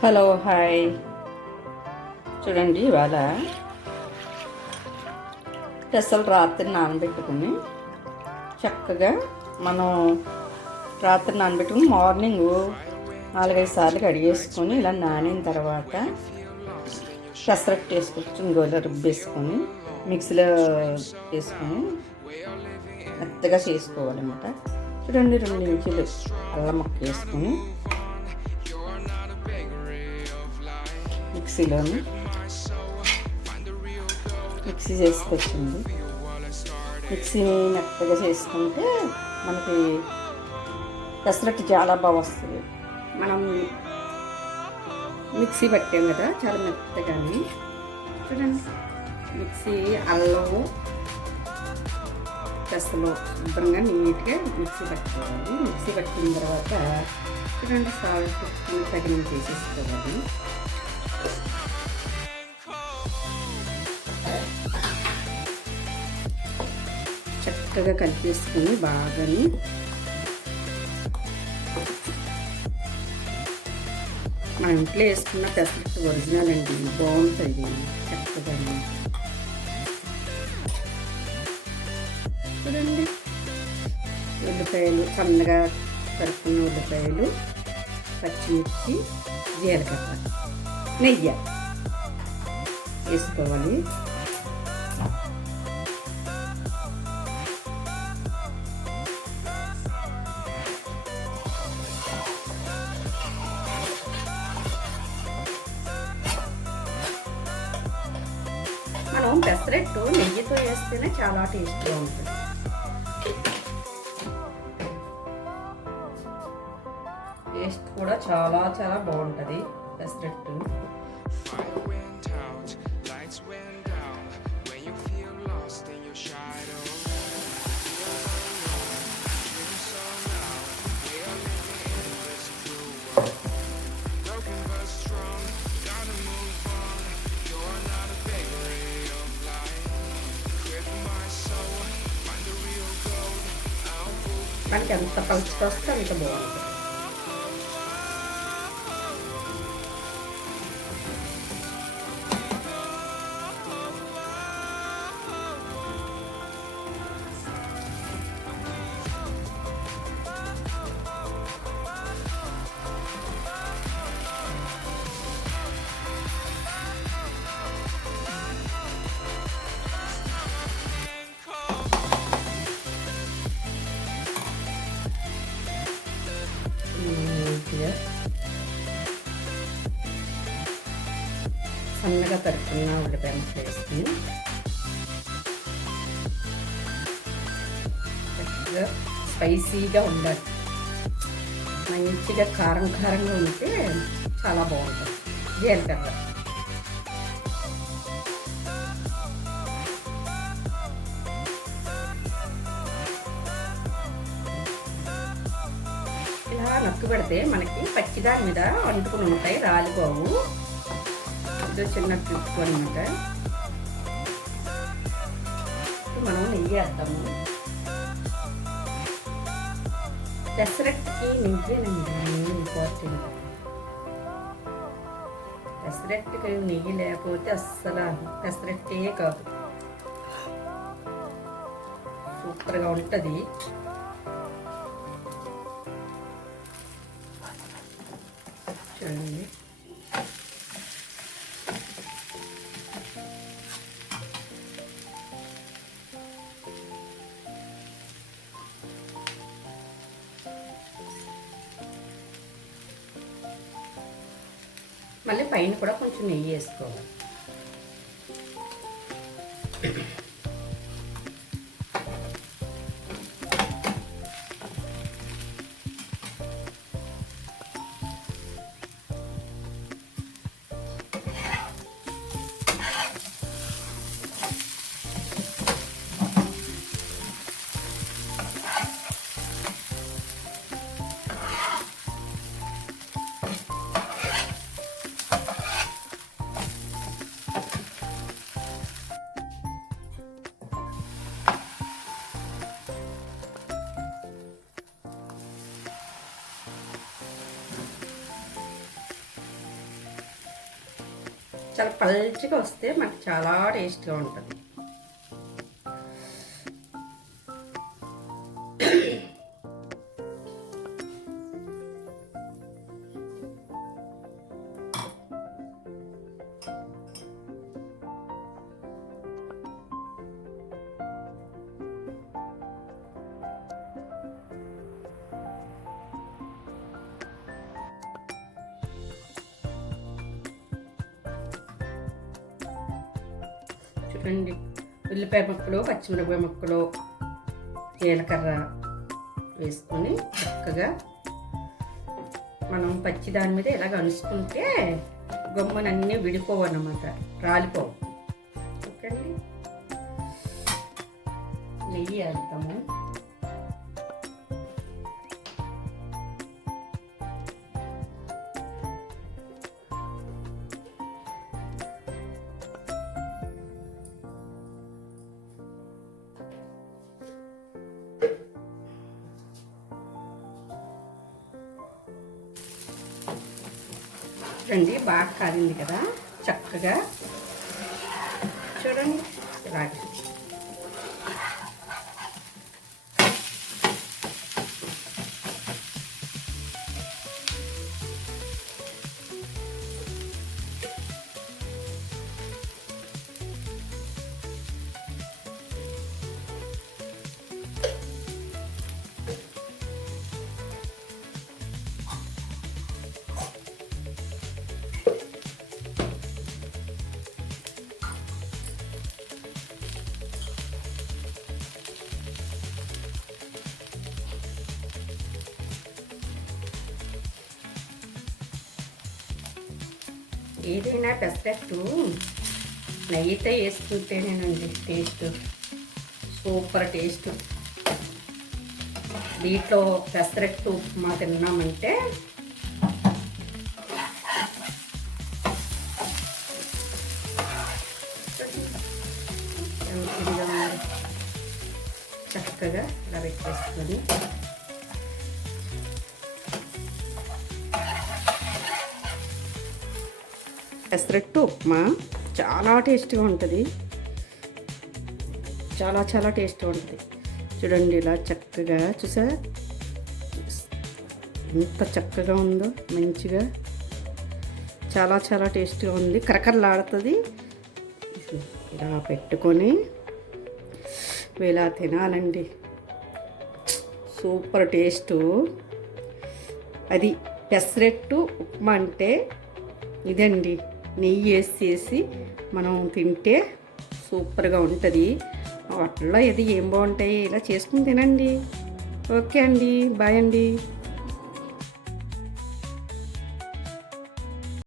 Hello hi. చూడండి, ఇవాళ పెసలు రాత్రి నానబెట్టుకుని చక్కగా మనం రాత్రి నానబెట్టుకుని మార్నింగ్ 4-5 సార్లు కడిగేసుకొని ఇలా నానిన తర్వాత పెసరట్టు వేసుకొచ్చి గోల రుబ్బేసుకొని మిక్సీలో వేసుకొని మెత్తగా చేసుకోవాలన్నమాట. చూడండి, 2 ఇంచులు అల్లం ముక్క వేసుకొని మిక్సీ చేసుకొచ్చింది. మిక్సీని మెత్తగా చేసుకుంటే మనకి పెసరట్టు చాలా బాగా వస్తుంది. మనం మిక్సీ పట్టాం కదా, చాలా మెత్తగాని. చూడండి, మిక్సీ అల్లం పెసలు శుభ్రంగా నీట్గా మిక్సీ పట్టుకోవాలి. మిక్సీ పట్టిన తర్వాత చూడండి, సాల్ట్ తగినంత వేసేసుకోవాలి. చక్కగా కలిపేసుకొని బాగాని మా ఇంట్లో వేసుకున్న పెసరట్టు ఒరిజినల్ అండి, బాగుంటుంది చక్కగా. చూడండి, ఉల్లిపాయలు సన్నగా తరుక్కున్న ఉల్లిపాయలు, పచ్చిమిర్చి, జీలకర్ర, నెయ్యి వేసుకోవాలి. మనం పెసరట్టు నెయ్యితో వేస్తేనే చాలా టేస్ట్గా ఉంటుంది. టేస్ట్ కూడా చాలా చాలా బాగుంటుంది పెసరట్టు. మనకి ఎంత పలుచగా వస్తే అంత బాగుంటుంది. సన్నగా తరుక్కున్న ఉల్లిపాయ ముక్కలు వేసుకుని చక్కగా స్పైసీగా ఉండాలి. మంచిగా కారం కారంగా ఉంటే చాలా బాగుంటుంది. జీలకర్ర, ఇలా నక్కు పెడితే మనకి పచ్చిదాని మీద వండుకుని ఉంటాయి, రాలిపోవు. చిన్న ట్రిప్ అనమాట. మనం నెయ్యి వేద్దాము. పెసరట్టుకి నెయ్యేనండి ఇంపార్టెంట్. పెసరట్టుకి నెయ్యి లేకపోతే అస్సలు పెసరట్టే కాదు, సూపర్గా ఉంటుంది. చూడండి, మళ్ళీ పైన కూడా కొంచెం నెయ్యి వేసుకోవాలి. చాలా పల్చగా వస్తే మనకు చాలా టేస్ట్గా ఉంటుంది. చూడండి, ఉల్లిపాయ ముక్కలు, పచ్చిమిరపకాయ ముక్కలు, జీలకర్ర వేసుకొని చక్కగా మనం పచ్చి దాని మీద ఇలాగ అనుసుకుంటే గమ్మునన్నీ విడిపోవు అన్నమాట, రాలిపోవు. ఓకే అండి. నెయ్యి వేద్దాము. రండి, బాగా కాలింది కదా, చక్కగా చూడండి ఇలాగే. ఏదైనా పెసరట్టు నెయ్యితో వేసుకుంటేనేనండి టేస్ట్, సూపర్ టేస్ట్. దీంట్లో పెసరట్టు ఉప్మా తిన్నామంటే చక్కగా ఇలా పెట్టేసుకొని పెసరట్టు ఉప్మా చాలా టేస్ట్గా ఉంటుంది, చాలా చాలా టేస్ట్గా ఉంటుంది. చూడండి, ఇలా చక్కగా చూసా ఎంత చక్కగా ఉందో, మంచిగా చాలా చాలా టేస్ట్గా ఉంది, కరకరలాడుతుంది. ఇలా పెట్టుకొని ఇలా తినాలండి, సూపర్ టేస్టు. అది పెసరట్టు ఉప్మా అంటే ఇదండి. నెయ్యి వేసేసి మనం తింటే సూపర్గా ఉంటుంది. వాటిల్లో ఏది ఏం బాగుంటాయి, ఇలా చేసుకుని తినండి. ఓకే అండి, బాయ్ అండి.